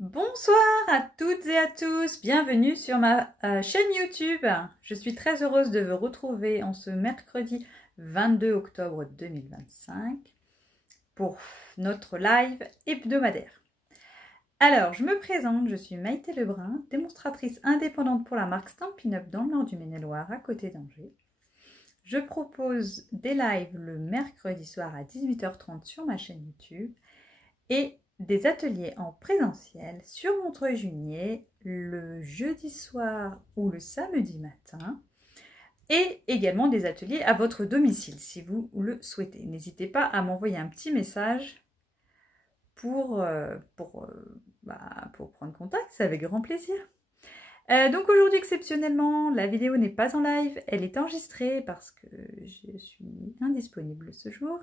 Bonsoir à toutes et à tous, bienvenue sur ma chaîne YouTube. Je suis très heureuse de vous retrouver en ce mercredi 22 octobre 2025 pour notre live hebdomadaire. Alors, je me présente, je suis Maïté Lebrun, démonstratrice indépendante pour la marque Stampin' Up dans le nord du Maine-et-Loire, à côté d'Angers. Je propose des lives le mercredi soir à 18h30 sur ma chaîne YouTube et des ateliers en présentiel sur Montreuil-Juigné le jeudi soir ou le samedi matin et également des ateliers à votre domicile si vous le souhaitez. N'hésitez pas à m'envoyer un petit message pour prendre contact, c'est avec grand plaisir. Donc aujourd'hui exceptionnellement, la vidéo n'est pas en live, elle est enregistrée parce que je suis indisponible ce jour.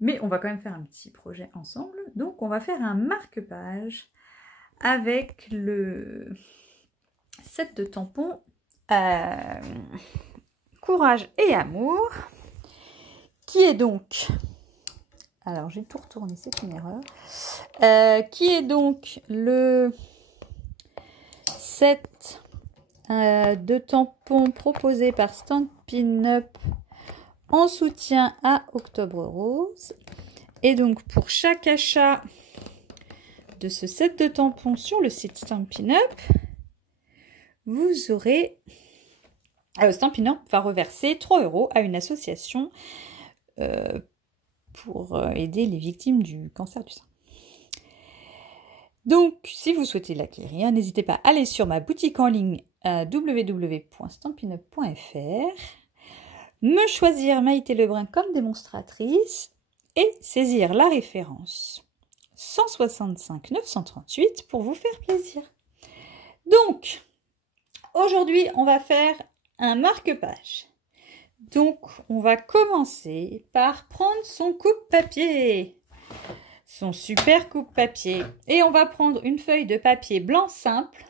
Mais on va quand même faire un petit projet ensemble. Donc, on va faire un marque-page avec le set de tampons Courage et Amour. Qui est donc... Alors, j'ai tout retourné, c'est une erreur. Qui est donc le set de tampons proposé par Stampin' Up en soutien à Octobre Rose. Et donc pour chaque achat de ce set de tampons sur le site Stampin' Up, vous aurez Stampin' Up va reverser 3 € à une association pour aider les victimes du cancer du sein. Donc si vous souhaitez l'acquérir, n'hésitez pas à aller sur ma boutique en ligne www.stampinup.fr, me choisir Maïté Lebrun comme démonstratrice et saisir la référence 165 938 pour vous faire plaisir. Donc, aujourd'hui, on va faire un marque-page. Donc, on va commencer par prendre son coupe-papier, son super coupe-papier. Et on va prendre une feuille de papier blanc simple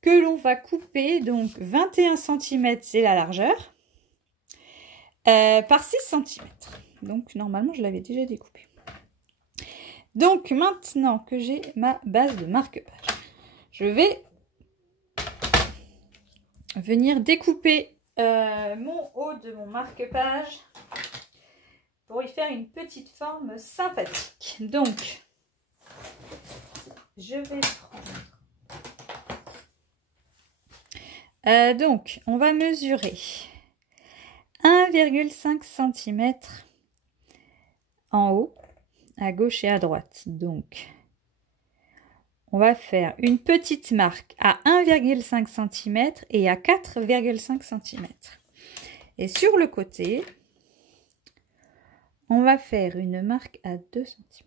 que l'on va couper, donc 21 cm, c'est la largeur. Par 6 cm. Donc normalement je l'avais déjà découpé. Donc maintenant que j'ai ma base de marque-page, je vais venir découper mon haut de mon marque-page pour y faire une petite forme sympathique. Donc je vais prendre donc on va mesurer 1,5 cm en haut, à gauche et à droite. Donc, on va faire une petite marque à 1,5 cm et à 4,5 cm. Et sur le côté, on va faire une marque à 2 cm.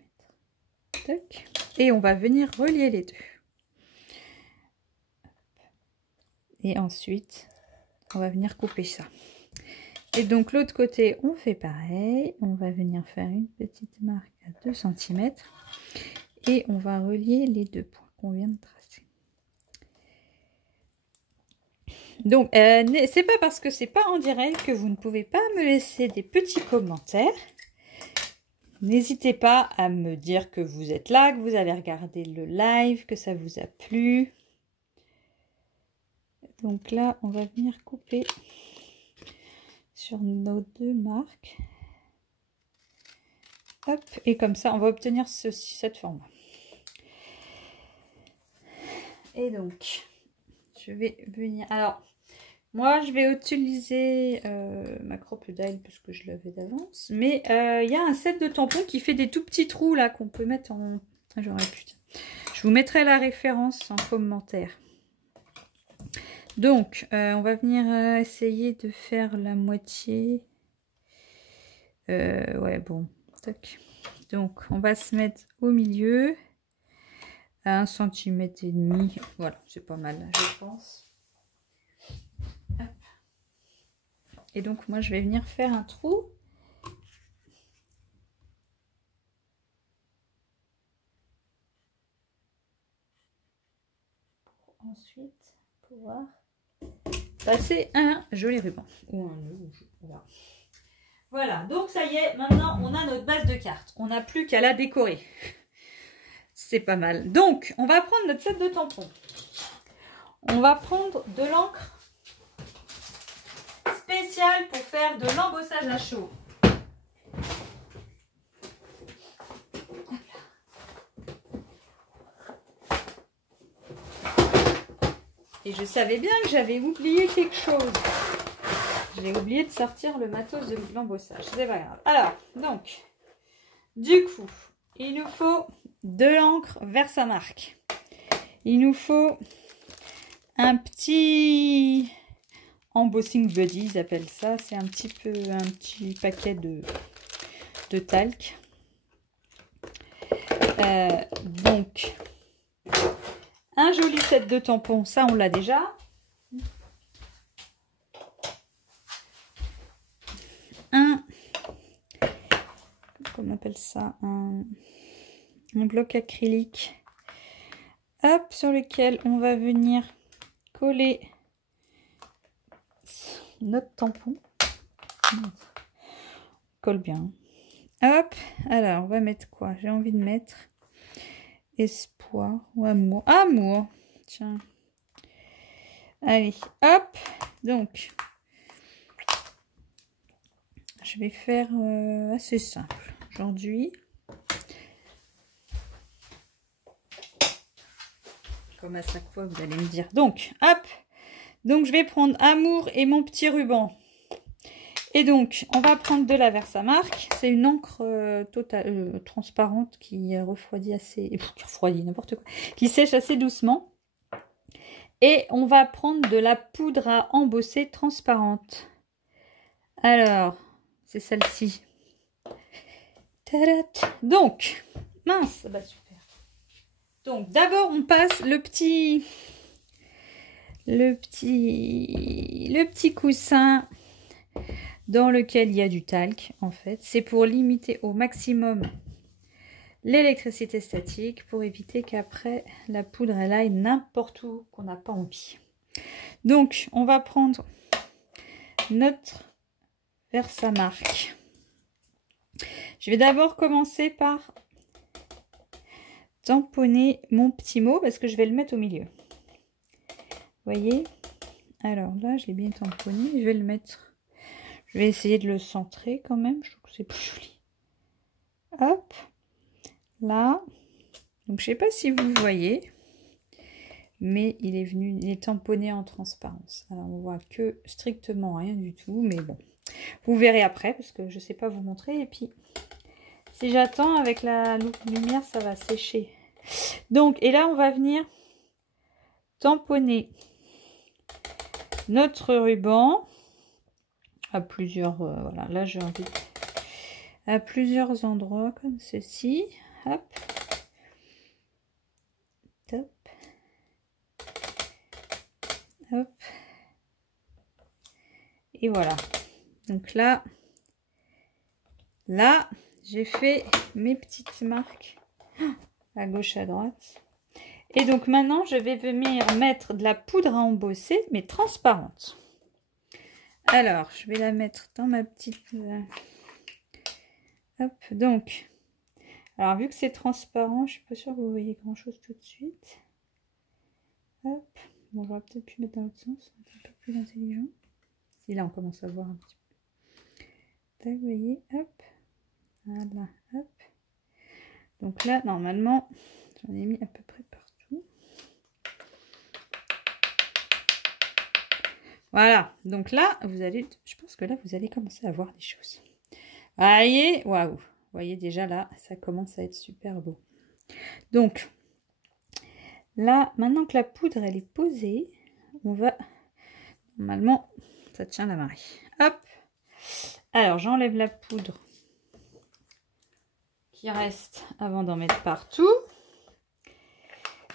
Tac. Et on va venir relier les deux. Et ensuite, on va venir couper ça. Et donc l'autre côté, on fait pareil. On va venir faire une petite marque à 2 cm. Et on va relier les deux points qu'on vient de tracer. Donc, c'est pas parce que c'est pas en direct que vous ne pouvez pas me laisser des petits commentaires. N'hésitez pas à me dire que vous êtes là, que vous avez regardé le live, que ça vous a plu. Donc là, on va venir couper sur nos deux marques. Hop, et comme ça, on va obtenir cette forme. Et donc, je vais venir... Alors, moi, je vais utiliser ma crocodile parce que je l'avais d'avance. Mais il y a un set de tampons qui fait des tout petits trous là qu'on peut mettre en... Ah, j'aurais pu... Je vous mettrai la référence en commentaire. Donc, on va venir essayer de faire la moitié. Ouais, bon. Tac. Donc, on va se mettre au milieu. À 1,5 cm. Voilà, c'est pas mal, je pense. Hop. Et donc, moi, je vais venir faire un trou. Pour ensuite pouvoir passer un joli ruban ou un nœud. Voilà, donc ça y est, maintenant on a notre base de cartes. On n'a plus qu'à la décorer. C'est pas mal. Donc, on va prendre notre set de tampons. On va prendre de l'encre spéciale pour faire de l'embossage à chaud. Et je savais bien que j'avais oublié quelque chose. J'ai oublié de sortir le matos de l'embossage. C'est pas grave. Alors, donc, du coup, il nous faut de l'encre Versamark. Il nous faut un petit embossing buddy, ils appellent ça. C'est un petit paquet de talc. Donc, un joli set de tampons, ça on l'a déjà. Comment on appelle ça, un bloc acrylique. Hop, sur lequel on va venir coller notre tampon. Colle bien. Hop, alors on va mettre quoi? J'ai envie de mettre espoir ou amour. Amour, tiens. Allez, hop. Donc, je vais faire assez simple aujourd'hui. Comme à chaque fois, vous allez me dire. Donc, hop. Donc, je vais prendre amour et mon petit ruban. Et donc, on va prendre de la Versamark. C'est une encre transparente qui refroidit assez... Qui refroidit n'importe quoi. Qui sèche assez doucement. Et on va prendre de la poudre à embosser transparente. Alors, c'est celle-ci. Donc, mince, bah super. Donc, d'abord, on passe le petit coussin dans lequel il y a du talc, en fait. C'est pour limiter au maximum l'électricité statique, pour éviter qu'après, la poudre, elle aille n'importe où qu'on n'a pas envie. Donc, on va prendre notre Versamark. Je vais d'abord commencer par tamponner mon petit mot, parce que je vais le mettre au milieu. Vous voyez? Alors là, je l'ai bien tamponné. Je vais le mettre... Je vais essayer de le centrer quand même. Je trouve que c'est plus joli. Hop. Là. Donc, je sais pas si vous voyez. Mais il est tamponné en transparence. Alors, on voit que strictement rien du tout. Mais bon. Vous verrez après. Parce que je sais pas vous montrer. Et puis, si j'attends avec la lumière, ça va sécher. Donc, et là, on va venir tamponner notre ruban. À plusieurs, voilà, là j'ai envie à plusieurs endroits comme ceci, hop, top, hop, et voilà. Donc là j'ai fait mes petites marques à gauche à droite, et donc maintenant je vais venir mettre de la poudre à embosser mais transparente. Alors, je vais la mettre dans ma petite... Hop, donc. Alors, vu que c'est transparent, je suis pas sûre que vous voyez grand-chose tout de suite. Hop. Bon, j'aurais peut-être pu mettre dans l'autre sens. Un peu plus intelligent. Si là, on commence à voir un petit peu. Tac, vous voyez, hop. Voilà, hop. Donc là, normalement, j'en ai mis à peu près partout. Voilà, donc là, vous allez, je pense que là, vous allez commencer à voir des choses. Voyez, waouh, vous voyez déjà là, ça commence à être super beau. Donc, là, maintenant que la poudre, elle est posée, on va, normalement, ça tient la Marie. Hop, alors j'enlève la poudre qui reste avant d'en mettre partout.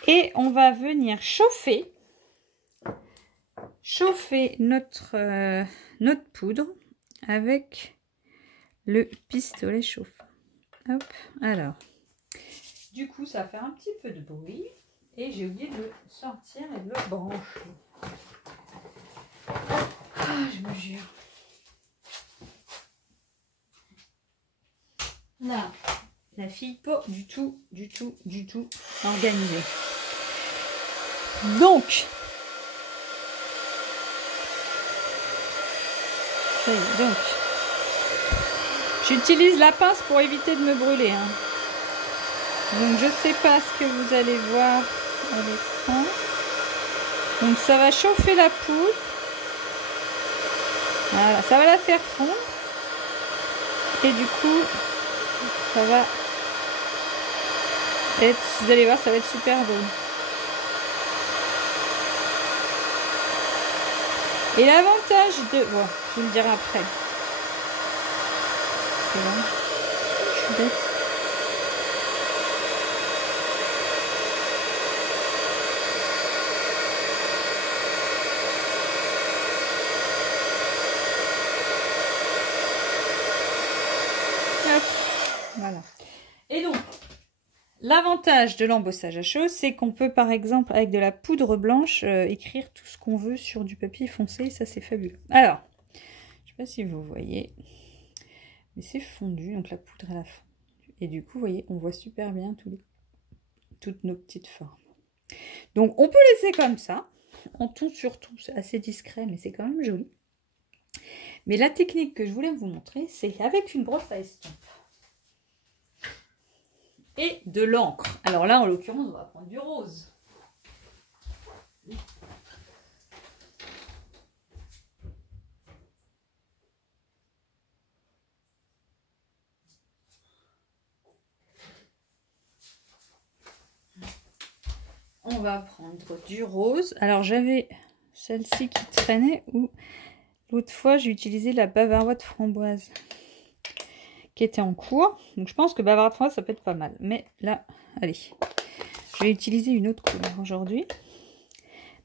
Et on va venir chauffer notre poudre avec le pistolet chauffant. Hop, alors, du coup, ça va faire un petit peu de bruit et j'ai oublié de le sortir et de le brancher. Ah, je me jure. Là, La fille pas du tout organisée. Donc, j'utilise la pince pour éviter de me brûler. Hein. Donc, je sais pas ce que vous allez voir à l'écran. Donc, ça va chauffer la poudre. Voilà, ça va la faire fondre. Et du coup, ça va être, vous allez voir, ça va être super beau. Et l'avantage de... Bon, je vais le dire après. Je suis bête. Hop. Voilà. Et donc, l'avantage de l'embossage à chaud, c'est qu'on peut par exemple avec de la poudre blanche écrire tout ce qu'on veut sur du papier foncé, ça c'est fabuleux. Alors, je sais pas si vous voyez, mais c'est fondu, donc la poudre elle a fondu. Et du coup, vous voyez, on voit super bien toutes nos petites formes. Donc on peut laisser comme ça, en tout sur tout, c'est assez discret, mais c'est quand même joli. Mais la technique que je voulais vous montrer, c'est avec une brosse à estompe. Et de l'encre. Alors là, en l'occurrence, on va prendre du rose. On va prendre du rose. Alors j'avais celle-ci qui traînait ou l'autre fois j'ai utilisé la bavaroise framboise qui était en cours. Donc je pense que bavaroise framboise ça peut être pas mal. Mais là, allez. Je vais utiliser une autre couleur aujourd'hui.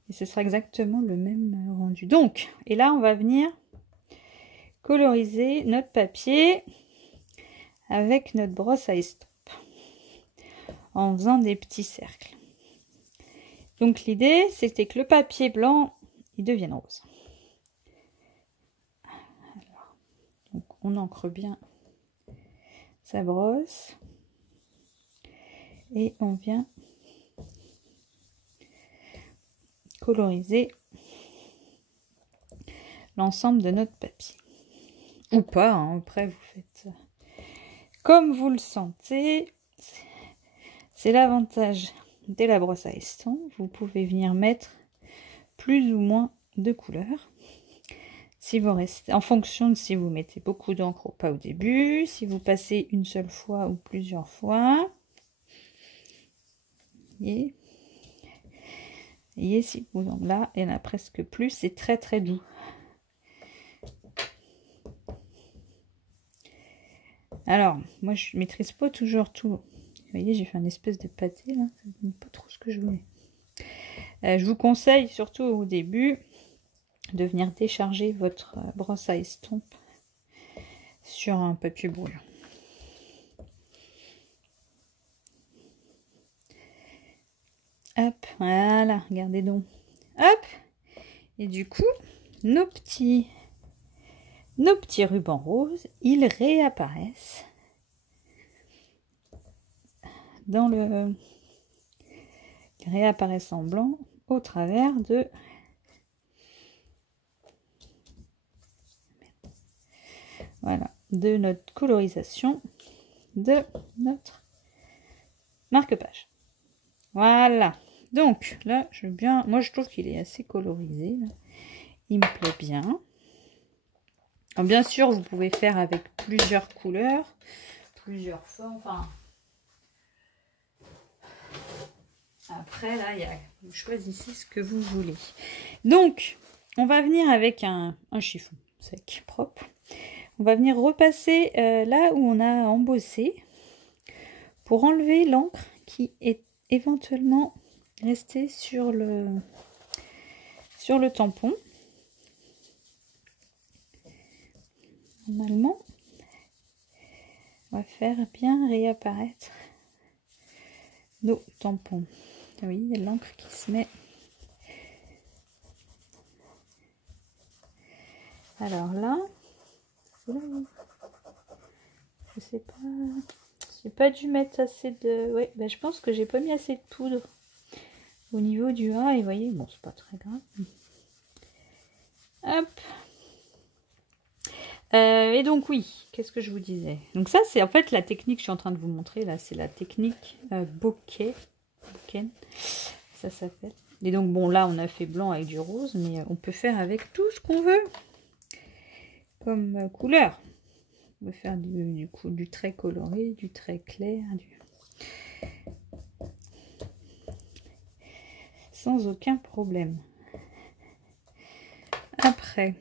Et ce sera exactement le même rendu. Donc, et là, on va venir coloriser notre papier avec notre brosse à estompe. En faisant des petits cercles. Donc, l'idée, c'était que le papier blanc, il devienne rose. Alors, donc, on encre bien sa brosse. Et on vient coloriser l'ensemble de notre papier. Ou pas, hein, après vous faites comme vous le sentez. C'est l'avantage de la brosse à estompe. Vous pouvez venir mettre plus ou moins de couleurs. Si vous restez, en fonction de si vous mettez beaucoup d'encre ou pas au début, si vous passez une seule fois ou plusieurs fois. Et si vous en là, il y en a presque plus, c'est très très doux. Alors, moi je maîtrise pas toujours tout. Vous voyez, j'ai fait une espèce de pâté là, ça donne pas trop ce que je voulais. Je vous conseille surtout au début de venir décharger votre brosse à estompe sur un papier brouillon. Hop, voilà, regardez donc. Hop, et du coup, nos petits rubans roses, ils réapparaissent dans le... Ils réapparaissent en blanc au travers de... Voilà, de notre colorisation de notre marque-page. Voilà. Donc là, moi je trouve qu'il est assez colorisé. Là. Il me plaît bien. Alors, bien sûr, vous pouvez faire avec plusieurs couleurs, plusieurs formes. Enfin, après là, vous choisissez ce que vous voulez. Donc, on va venir avec un chiffon sec, propre. On va venir repasser là où on a embossé pour enlever l'encre qui est éventuellement restée sur le tampon. Normalement, on va faire bien réapparaître nos tampons. Oui, il y a de l'encre qui se met. Alors là, je sais pas si J'ai pas dû mettre assez de... Ouais, bah, je pense que j'ai pas mis assez de poudre au niveau du A. Et vous voyez, bon, c'est pas très grave. Hop. Et donc oui, qu'est-ce que je vous disais? Donc ça, c'est en fait la technique que je suis en train de vous montrer. Là, c'est la technique bokeh. Ça s'appelle. Et donc bon, là, on a fait blanc avec du rose, mais on peut faire avec tout ce qu'on veut comme couleur. On peut faire du très coloré, du très clair, sans aucun problème. Après,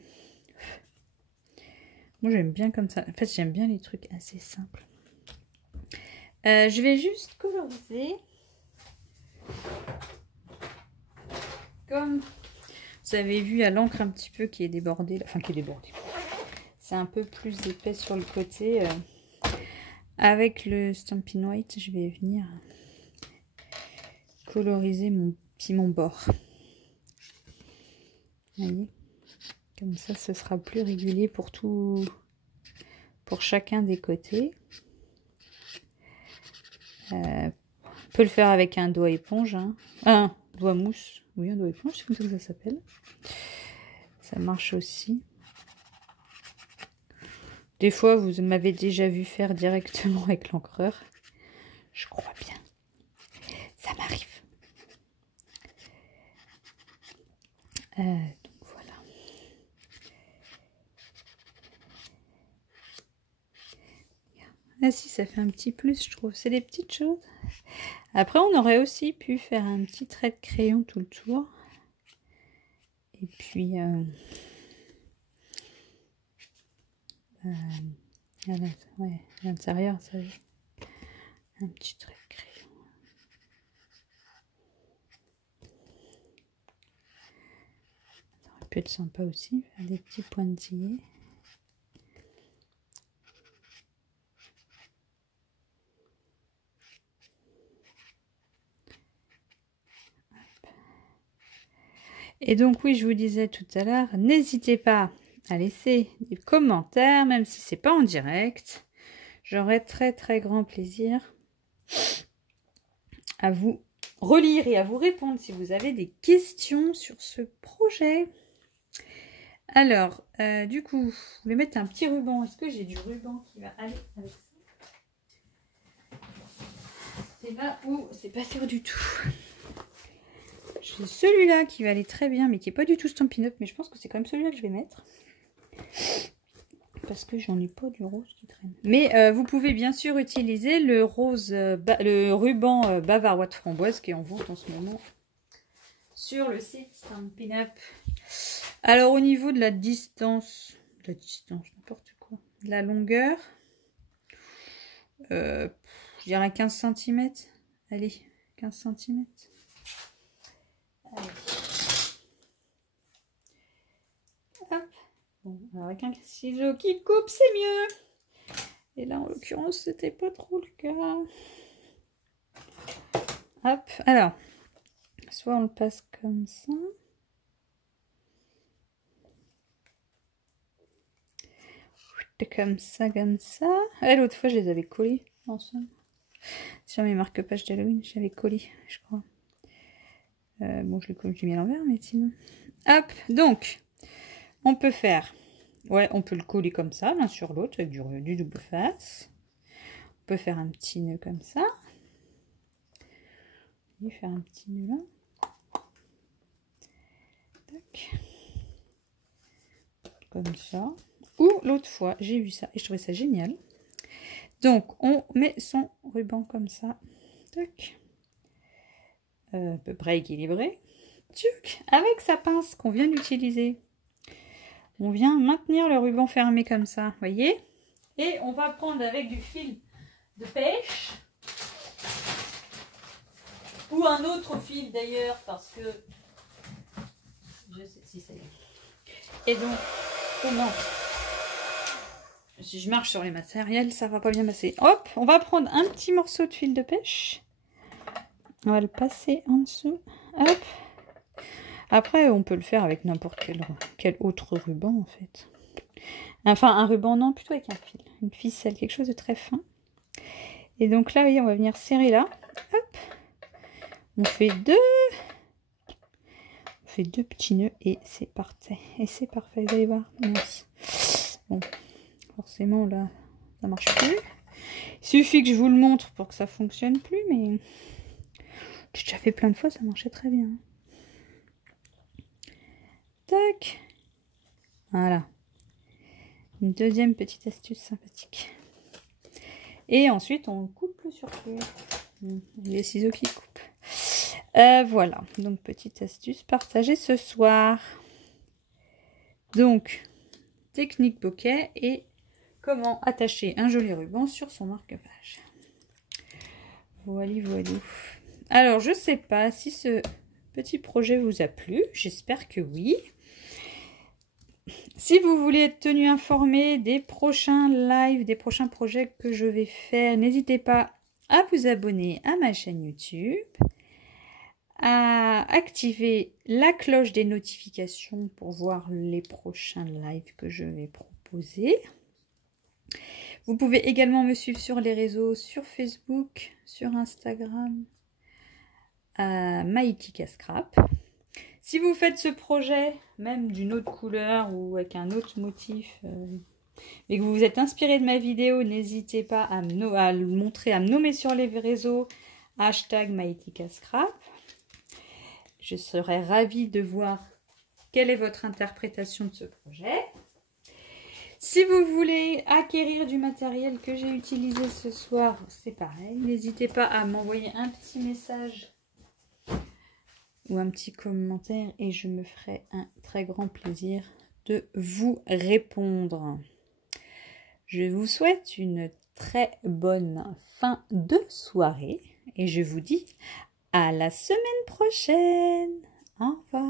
moi j'aime bien comme ça. En fait, j'aime bien les trucs assez simples. Je vais juste coloriser. Comme vous avez vu à l'encre un petit peu qui est débordée. Enfin, qui est débordée. C'est un peu plus épais sur le côté. Avec le Stampin' White, je vais venir coloriser mon bord. Vous voyez? Comme ça, ce sera plus régulier pour chacun des côtés. On peut le faire avec un doigt éponge, hein. Un doigt mousse. Oui, un doigt éponge, c'est comme ça que ça s'appelle. Ça marche aussi. Des fois, vous m'avez déjà vu faire directement avec l'encreur. Je crois bien. Ça m'arrive. Donc voilà. Ah si, ça fait un petit plus, je trouve. C'est des petites choses. Après, on aurait aussi pu faire un petit trait de crayon tout le tour. Et puis... à l'intérieur, ça un petit trait de crayon. Ça aurait pu être sympa aussi, faire des petits pointillés. Et donc oui, je vous disais tout à l'heure, n'hésitez pas à laisser des commentaires, même si c'est pas en direct. J'aurai très très grand plaisir à vous relire et à vous répondre si vous avez des questions sur ce projet. Alors, du coup, je vais mettre un petit ruban. Est-ce que j'ai du ruban qui va aller avec ça? C'est là où c'est pas sûr du tout. J'ai celui-là qui va aller très bien, mais qui n'est pas du tout Stampin' Up, mais je pense que c'est quand même celui-là que je vais mettre. Parce que j'en ai pas du rose qui traîne. Mais vous pouvez bien sûr utiliser le rose, le ruban Bavard Ouate Framboise qui est en vente en ce moment sur le site Stampin' Up. Alors au niveau de la distance, n'importe quoi, de la longueur, je dirais 15 cm. Allez, 15 cm. Allez. Hop. Bon, alors avec un ciseau qui coupe, c'est mieux. Et là, en l'occurrence, c'était pas trop le cas. Hop. Alors, soit on le passe comme ça. Comme ça, comme ça. Et l'autre fois, je les avais collés ensemble. Sur mes marque-pages d'Halloween, j'avais collé, je crois. Bon, je l'ai mis à l'envers, mais sinon. Hop, donc, on peut faire... Ouais, on peut le coller comme ça, l'un sur l'autre, avec du double face. On peut faire un petit nœud comme ça. Et faire un petit nœud là. Tac. Comme ça. Ou l'autre fois, j'ai vu ça et je trouvais ça génial. Donc, on met son ruban comme ça. Tac. À peu près équilibré. Tchuc, avec sa pince qu'on vient d'utiliser. On vient maintenir le ruban fermé comme ça, voyez. Et on va prendre avec du fil de pêche. Ou un autre fil d'ailleurs, parce que... Je sais si c'est... Et donc, comment... Si je marche sur les matériels, ça va pas bien passer. Hop, on va prendre un petit morceau de fil de pêche. On va le passer en dessous. Hop. Après, on peut le faire avec n'importe quel autre ruban, en fait. Enfin, un ruban, non, plutôt avec un fil. Une ficelle, quelque chose de très fin. Et donc là, oui, on va venir serrer là. Hop. On fait deux petits nœuds et c'est parfait. Et c'est parfait, vous allez voir. Merci. Bon, forcément là, ça marche plus. Il suffit que je vous le montre pour que ça fonctionne plus, mais j'ai déjà fait plein de fois, ça marchait très bien. Tac. Voilà. Une deuxième petite astuce sympathique. Et ensuite, on coupe le surplus. Les ciseaux qui coupent. Voilà. Donc, petite astuce partagée ce soir. Donc, technique bokeh et comment attacher un joli ruban sur son marque-page. Voilà, voilà. Alors, je ne sais pas si ce petit projet vous a plu. J'espère que oui. Si vous voulez être tenu informé des prochains lives, des prochains projets que je vais faire, n'hésitez pas à vous abonner à ma chaîne YouTube, à activer la cloche des notifications pour voir les prochains lives que je vais proposer. Vous pouvez également me suivre sur les réseaux, sur Facebook, sur Instagram, à Maïtika Scrap. Si vous faites ce projet, même d'une autre couleur ou avec un autre motif, mais que vous vous êtes inspiré de ma vidéo, n'hésitez pas à le montrer, à me nommer sur les réseaux, hashtag Maïtika Scrap. Je serais ravie de voir quelle est votre interprétation de ce projet. Si vous voulez acquérir du matériel que j'ai utilisé ce soir, c'est pareil. N'hésitez pas à m'envoyer un petit message ou un petit commentaire et je me ferai un très grand plaisir de vous répondre. Je vous souhaite une très bonne fin de soirée et je vous dis à la semaine prochaine. Au revoir.